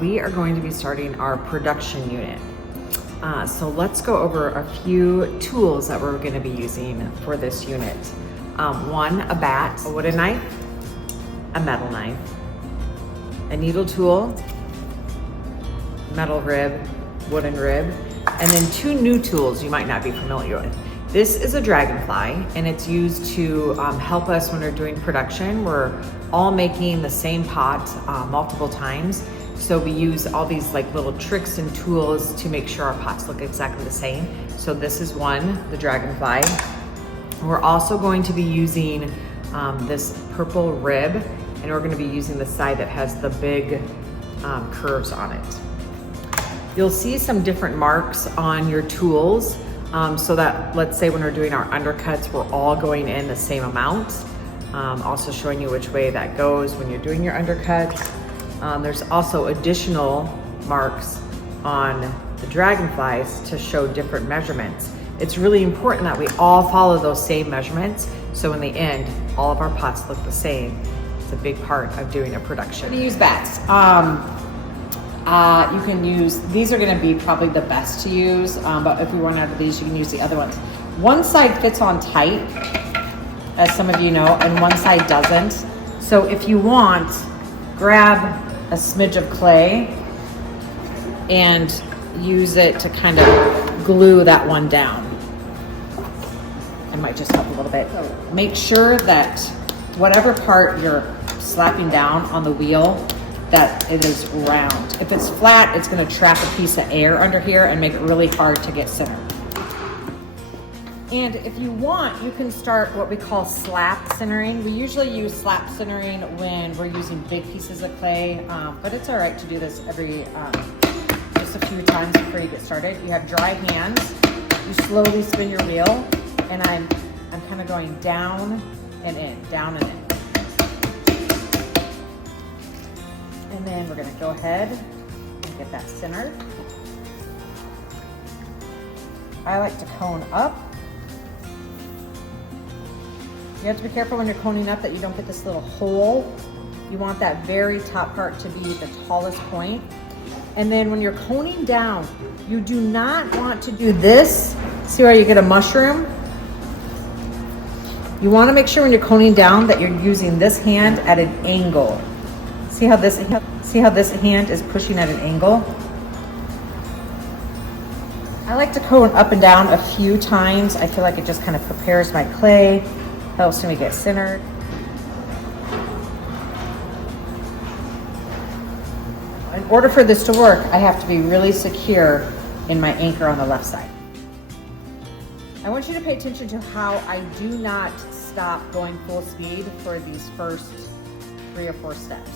we are going to be starting our production unit. So let's go over a few tools that we're going to be using for this unit. One, a bat, a wooden knife, a metal knife, a needle tool, metal rib, wooden rib, and then two new tools you might not be familiar with. This is a dragonfly, and it's used to help us when we're doing production. We're all making the same pot multiple times. So we use all these like little tricks and tools to make sure our pots look exactly the same. So this is one, the dragonfly. We're also going to be using this purple rib, and we're going to be using the side that has the big curves on it. You'll see some different marks on your tools so that, let's say when we're doing our undercuts, we're all going in the same amount. Also showing you which way that goes when you're doing your undercuts. There's also additional marks on the dragonflies to show different measurements. It's really important that we all follow those same measurements, so in the end, all of our pots look the same. It's a big part of doing a production. I'm gonna use bats. You can use, these are gonna be probably the best to use, but if we run out of these, you can use the other ones. One side fits on tight, as some of you know, and one side doesn't. So if you want, grab a smidge of clay and use it to kind of glue that one down. It might just help a little bit. Make sure that whatever part you're slapping down on the wheel, that it is round. If it's flat, it's gonna trap a piece of air under here and make it really hard to get centered. And if you want, you can start what we call slap centering. We usually use slap centering when we're using big pieces of clay, but it's all right to do this every, just a few times before you get started. You have dry hands, you slowly spin your wheel, and I'm kind of going down and in, down and in. And then we're gonna go ahead and get that centered. I like to cone up. You have to be careful when you're coning up that you don't get this little hole. You want that very top part to be the tallest point. And then when you're coning down, you do not want to do this. See where you get a mushroom? You want to make sure when you're coning down that you're using this hand at an angle. See how this hand is pushing at an angle? I like to cone up and down a few times. I feel like it just kind of prepares my clay, helps me get centered. In order for this to work, I have to be really secure in my anchor on the left side. I want you to pay attention to how I do not stop going full speed for these first 3 or 4 steps.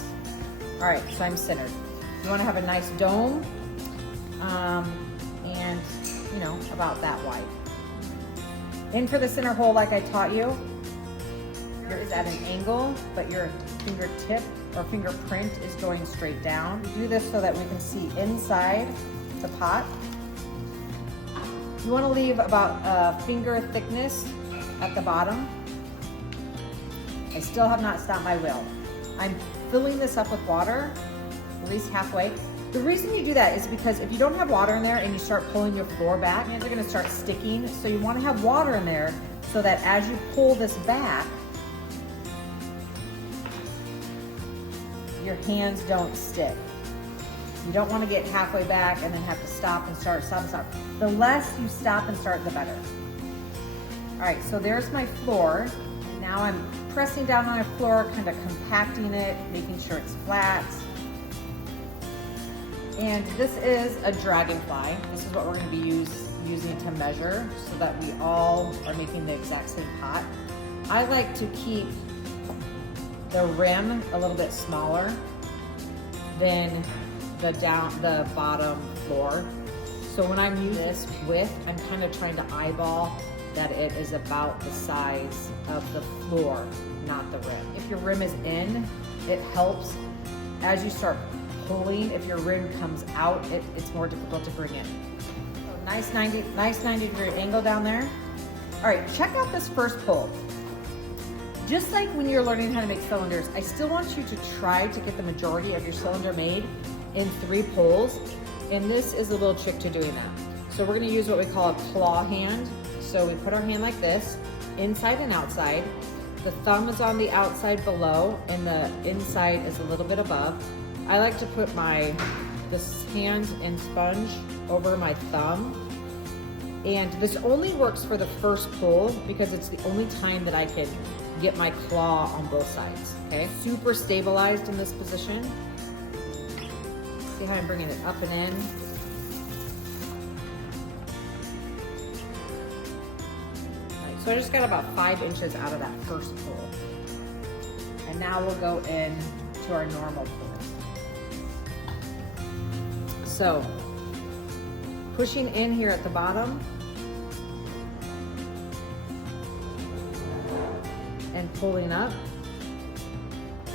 All right, so I'm centered. You want to have a nice dome, and you know, about that wide. In for the center hole like I taught you. Here is at an angle, but your fingertip or fingerprint is going straight down. We do this so that we can see inside the pot. You want to leave about a finger thickness at the bottom. I still have not stopped my wheel. I'm filling this up with water, at least halfway. The reason you do that is because if you don't have water in there and you start pulling your floor back, hands are going to start sticking. So you want to have water in there so that as you pull this back, your hands don't stick. You don't want to get halfway back and then have to stop and start, stop and stop. The less you stop and start, the better. All right, so there's my floor. Now I'm pressing down on my floor, kind of compacting it, making sure it's flat. And this is a dragonfly. This is what we're going to be using to measure so that we all are making the exact same pot. I like to keep the rim a little bit smaller than the bottom floor. So when I'm using this width, I'm kind of trying to eyeball that it is about the size of the floor, not the rim. If your rim is in, it helps as you start pulling. If your rim comes out, it's more difficult to bring in. So nice 90 degree angle down there. All right, check out this first pull. Just like when you're learning how to make cylinders, I still want you to try to get the majority of your cylinder made in 3 pulls. And this is a little trick to doing that. So we're gonna use what we call a claw hand. So we put our hand like this, inside and outside. The thumb is on the outside below and the inside is a little bit above. I like to put this hand and sponge over my thumb. And this only works for the first pull because it's the only time that I can get my claw on both sides, okay? Super stabilized in this position. See how I'm bringing it up and in? Right, so I just got about 5 inches out of that first pull. And now we'll go in to our normal pulls. So, pushing in here at the bottom and pulling up.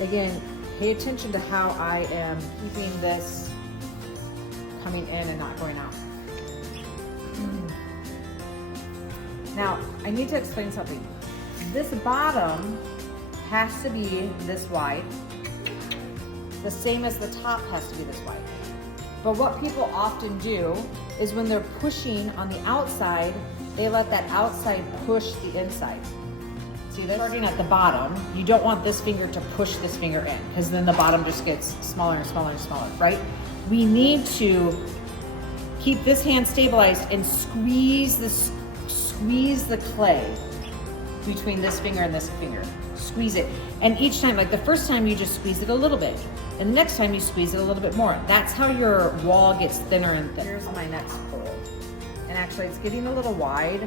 Again, pay attention to how I am keeping this coming in and not going out. Now, I need to explain something. This bottom has to be this wide, the same as the top has to be this wide. But what people often do is when they're pushing on the outside, they let that outside push the inside. See this? Starting at the bottom, you don't want this finger to push this finger in because then the bottom just gets smaller and smaller and smaller, right? We need to keep this hand stabilized and squeeze the clay between this finger and this finger. Squeeze it. And each time, like the first time you just squeeze it a little bit. And the next time you squeeze it a little bit more. That's how your wall gets thinner and thinner. Here's my next pull. And actually it's getting a little wide.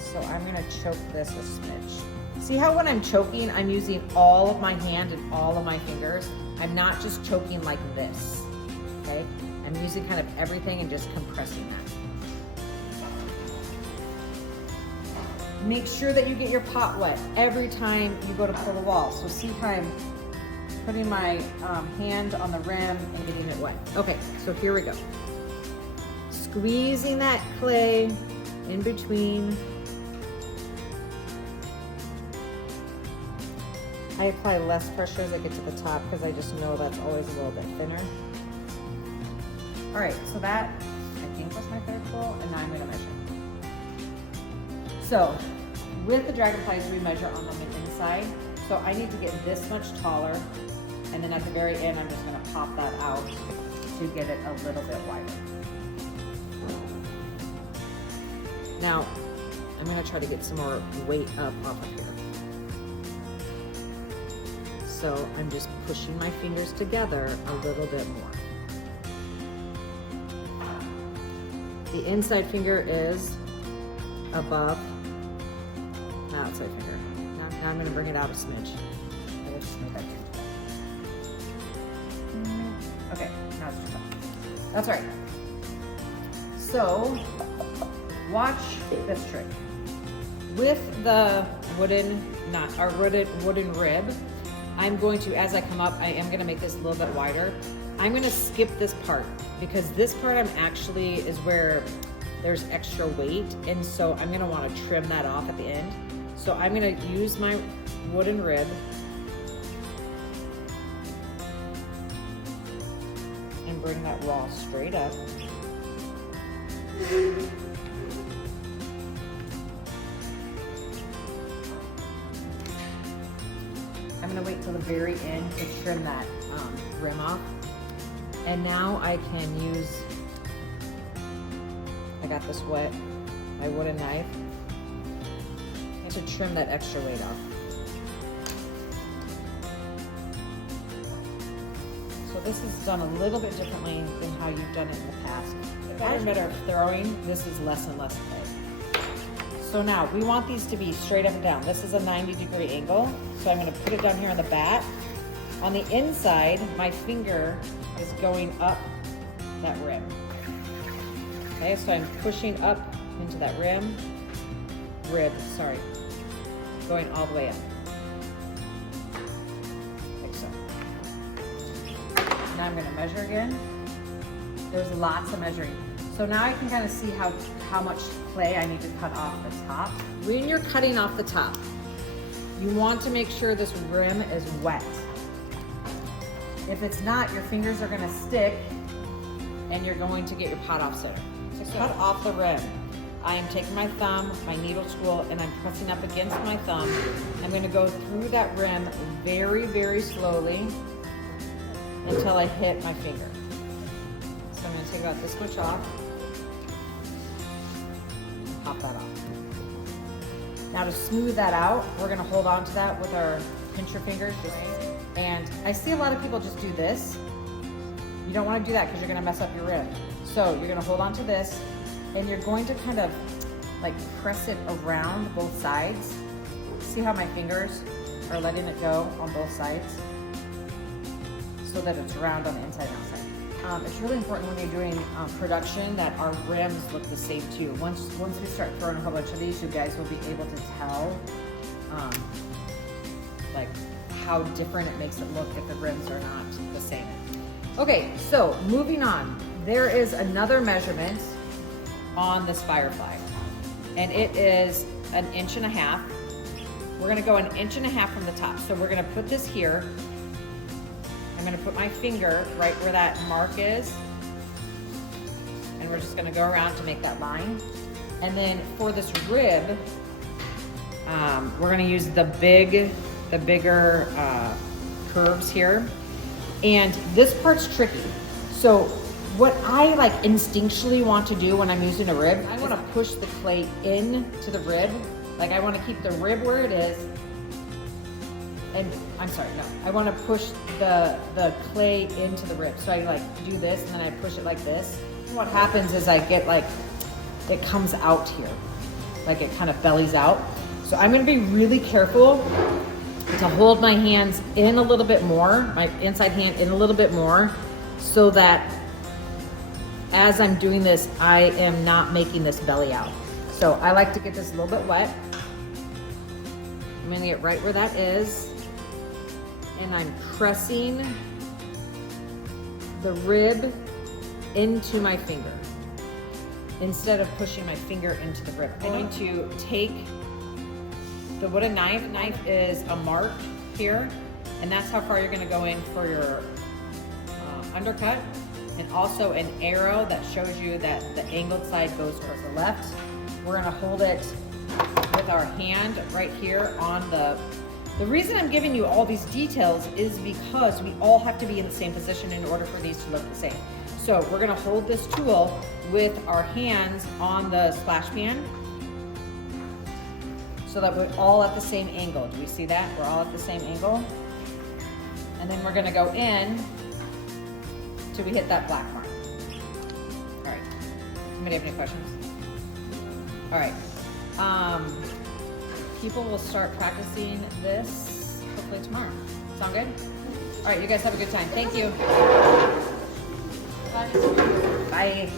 So I'm gonna choke this a smidge. See how when I'm choking, I'm using all of my hand and all of my fingers? I'm not just choking like this, okay? I'm using kind of everything and just compressing that. Make sure that you get your pot wet every time you go to pull the wall. So see how I'm putting my hand on the rim and getting it wet. Okay, so here we go. Squeezing that clay in between. I apply less pressure as I get to the top because I just know that's always a little bit thinner. All right, so that I think was my third pull, and now I'm gonna measure. So with the dragonflies, we measure on them inside. So I need to get this much taller, and then at the very end, I'm just gonna pop that out to get it a little bit wider. Now, I'm gonna try to get some more weight up off of here. So I'm just pushing my fingers together a little bit more. The inside finger is above the outside finger. Now I'm gonna bring it out a smidge. I will just make that change. Okay, now it's just up. That's right. So, watch this trick. With the wooden rib, I'm going to, as I come up, I am gonna make this a little bit wider. I'm gonna skip this part because this part is where there's extra weight, and so I'm gonna wanna trim that off at the end. So I'm gonna use my wooden rib and bring that wall straight up. I'm gonna wait till the very end to trim that rim off. And now I can use, I got this wet, my wooden knife, to trim that extra weight off. So this is done a little bit differently than how you've done it in the past. If I'm better at throwing, this is less and less play. So now we want these to be straight up and down. This is a 90-degree angle. So I'm gonna put it down here on the bat. On the inside, my finger is going up that rim. Okay, so I'm pushing up into that rib, going all the way up. Like so. Now I'm gonna measure again. There's lots of measuring. So now I can kind of see how much clay I need to cut off the top. When you're cutting off the top, you want to make sure this rim is wet. If it's not, your fingers are gonna stick and you're going to get your pot off center. To cut off the rim, I am taking my thumb, my needle tool, and I'm pressing up against my thumb. I'm gonna go through that rim very, very slowly until I hit my finger. So I'm gonna take about this much off and pop that off. Now to smooth that out, we're gonna hold on to that with our pincher fingers. And I see a lot of people just do this. You don't wanna do that because you're gonna mess up your rib. So you're gonna hold on to this and you're going to kind of like press it around both sides. See how my fingers are letting it go on both sides so that it's round on the inside and outside. It's really important when you're doing production that our rims look the same too. Once we start throwing a whole bunch of these, you guys will be able to tell like how different it makes it look if the rims are not the same. Okay, so moving on. There is another measurement on this Firefly, and it is 1.5 inches. We're gonna go 1.5 inches from the top. So we're gonna put this here. I'm gonna put my finger right where that mark is, and we're just gonna go around to make that line. And then for this rib, we're gonna use the bigger curves here. And this part's tricky. So what I like instinctually want to do when I'm using a rib, I want to push the clay into the rib. Like I want to keep the rib where it is. And I'm sorry, no. I want to push the clay into the rib. So I like do this and then I push it like this. And what happens is I get like, it comes out here. Like it kind of bellies out. So I'm going to be really careful to hold my hands in a little bit more, my inside hand in a little bit more, so that as I'm doing this, I am not making this belly out. So I like to get this a little bit wet. I'm gonna get right where that is, and I'm pressing the rib into my finger instead of pushing my finger into the rib. I'm going to take the wooden knife. Knife is a mark here, and that's how far you're gonna go in for your undercut, and also an arrow that shows you that the angled side goes towards the left. We're gonna hold it with our hand right here on the reason I'm giving you all these details is because we all have to be in the same position in order for these to look the same. So we're gonna hold this tool with our hands on the splash pan so that we're all at the same angle. Do we see that? We're all at the same angle. And then we're gonna go in till we hit that black mark. All right, anybody have any questions? All right, people will start practicing this hopefully tomorrow. Sound good? All right, you guys have a good time. Thank you. Bye.